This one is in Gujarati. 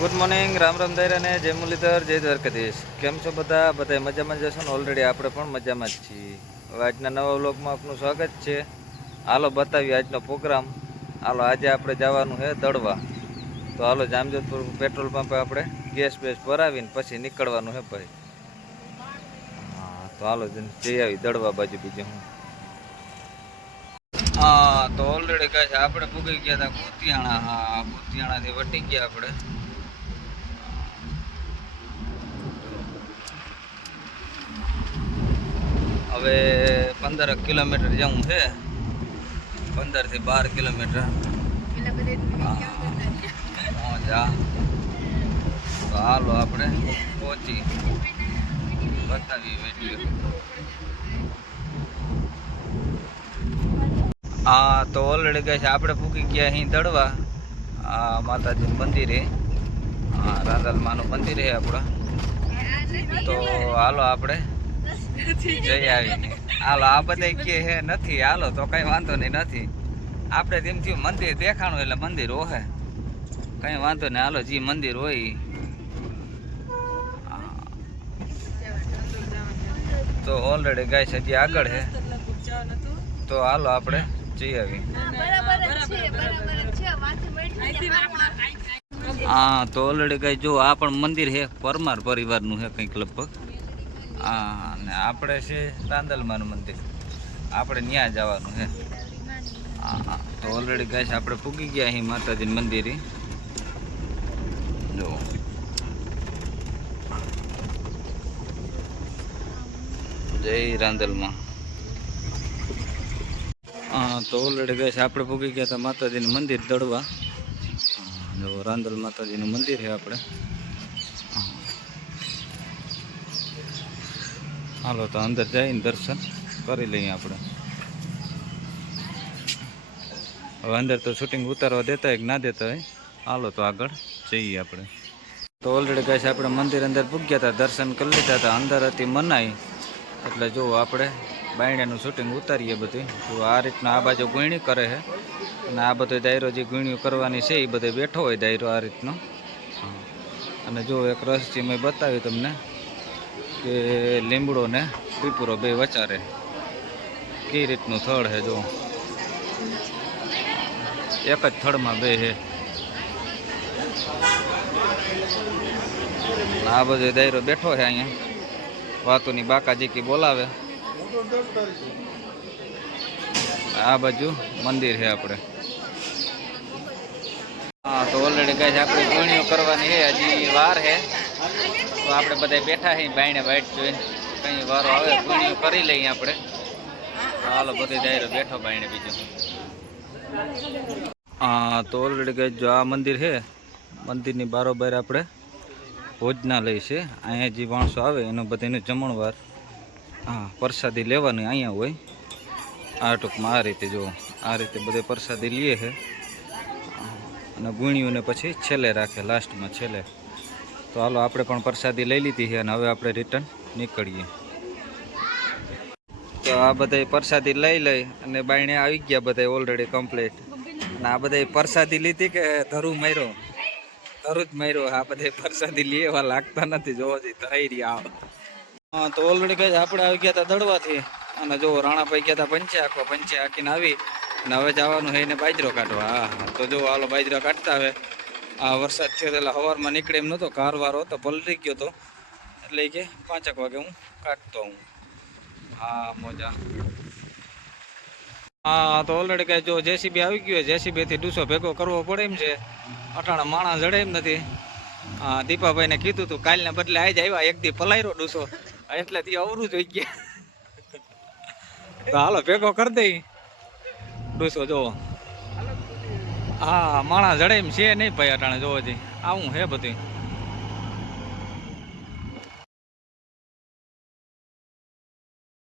ગુડ મોર્નિંગ, રામ રામ દાયરા ને જય મુરલીધર, જય દ્વારકાધીશ. કેમ છો બધા મજામાં જશો ને? ઓલરેડી આપણે પણ મજામાં જ છીએ. હવે આજના નવા વ્લોગમાં આપનું સ્વાગત છે. હાલો બતાવીએ આજનો પ્રોગ્રામ. હાલો આજે આપણે જવાનું છે દળવા. તો હાલો જામજોધપુર પેટ્રોલ પંપે આપણે ગેસ બેસ ભરાવીને પછી નીકળવાનું છે ભાઈ. હા તો હાલો જઈ આવી દળવા બાજુ. બીજું હું હા તો ઓલરેડી કહે છે આપણે પૂગી ગયા હતા કુતિયાણા. હા કુતિયાણાથી વટી ગયા આપણે. હવે 15 કિલોમીટર જવું છે, 15 થી 12 કિલોમીટર. તો હાલો આપણે પહોંચી બતાવીએ વિડીયો. હા તો ઓલરેડી કહે છે આપણે પૂકી ગયા અહીં દળવા. આ માતાજી મંદિરે, હા રાંદલમાનું મંદિર છે આપણા. તો હાલો આપણે જઈ આવી. હાલો આ બધા કે હે નથી, હાલો તો કઈ વાંધો નહીં, નથી આપણે તેમ થયું મંદિર દેખાણું એટલે મંદિર ઓહે, કઈ વાંધો નહીં. હાલો જે મંદિર હોય તો ઓલરેડી ગાય છે હજી આગળ છે. તો હાલો આપણે જઈ આવી. હા તો ઓલરેડી ગાય જો આ પણ મંદિર છે, પરમાર પરિવારનું છે કંઈક લગભગ. હા ને આપણે છે રાંદલમાનું મંદિર, આપણે ત્યાં જવાનું છે. હા તો ઓલરેડી ગાય આપણે પૂગી ગયા અહીં માતાજી મંદિરે. જો જય રાંદલમાં. હા તો ઓલરેડી ગાય આપણે પૂગી ગયા હતા માતાજીનું મંદિર દળવા. જો રાંદલ માતાજીનું મંદિર છે આપણે. હાલો તો અંદર જઈને દર્શન કરી લઈએ આપણે. હવે અંદર તો શૂટિંગ ઉતારવા દેતા હોય કે ના દેતા હોય. હાલો તો આગળ જઈએ આપણે. તો ઓલરેડી ગાય આપણે મંદિર અંદર પૂગ્યા હતા, દર્શન કરી લીધા હતા. અંદર હતી મનાઈ, એટલે જો આપણે બાયણાનું શૂટિંગ ઉતારીએ બધું. જો આ રીતના આ બાજુ ગુણી કરે છે, અને આ બધો દાયરો જે ગુણીઓ કરવાની છે એ બધો બેઠો હોય દાયરો આ રીતનો. અને જો એક રહસ્ય મેં બતાવ્યું તમને કે લીમડો ને પીપુરો બે વચારે કઈ રીતનું થડ છે. જો એક જ થડમાં બે છે. આ બધો દાયરો બેઠો છે અહીંયા, વાતોની બાકાજી કી બોલાવે. આ બાજુ મંદિર છે આપણે. હા તો ઓલરેડી ગાય આપણે ગુણીઓ કરવાની છે, હજી વાર છે. તો આપણે બધા બેઠા છીએ બાયણે વાઈટ જોઈને, કઈ વારો આવે ગુણીઓ કરી લઈએ આપણે. હાલો બધી દાયરો બેઠો બાયણે. બીજું હા તો ઓલરેડી ગાય જો આ મંદિર છે, મંદિરની બારોબાર આપણે ભોજનાલય છે. અહીંયા જે માણસો આવે એનું બધાનું જમણવાર, હા પ્રસાદી લેવાની અહીંયા હોય. આ ટૂંકમાં આ રીતે જો આ રીતે બધે પ્રસાદી લે છે, અને ગુણીઓને પછી છેલ્લે રાખે, લાસ્ટમાં છેલ્લે. તો હાલો આપણે પણ પ્રસાદી લઈ લીધી છે અને હવે આપણે રિટર્ન નીકળીએ. તો આ બધા પ્રસાદી લઈ અને બાયણે આવી ગયા બધા ઓલરેડી કમ્પ્લીટ. અને આ બધા પ્રસાદી લીધી કે ધરું માર્યો? ધરું જ માર્યો. આ બધા પ્રસાદી લેવા લાગતા નથી, જોવો જઈ ધરાઈ રહ્યા. હા તો ઓલરેડી કઈ આપણે આવી ગયા હતા દળવાથી. અને જો રાણાભાઈ ગયા હતા પંચે હાંકીને આવી અને હવે જવાનું છે એને બાજરો કાઢવા. હા તો જો હાલો બાજરો કાઢતા. હવે આ વરસાદ થયો એટલે સવારમાં નીકળે એમ નહોતો, કારવારો હતો, પલરી ગયો હતો. એટલે કે 5 વાગે હું કાઢતો હું. હા મોજા. હા તો ઓલરેડી કઈ જો જેસીબી આવી ગયું. જેસીબીથી ડૂસો ભેગો કરવો પડે એમ છે. અટાણા માણસ જડે એમ નથી. હા દીપાભાઈને કીધું તું કાલને બદલે આજ આવ્યા, એક દી પલાયરો ડૂસો એટલે તે અવરું જોઈ ગયા. તો હાલો ભેગો કરી દઈ ડૂસો. જોવો હા માણસ જડે એમ છે નહીં ભાઈ, અટાણે જોવો જઈ આવું હે બધું.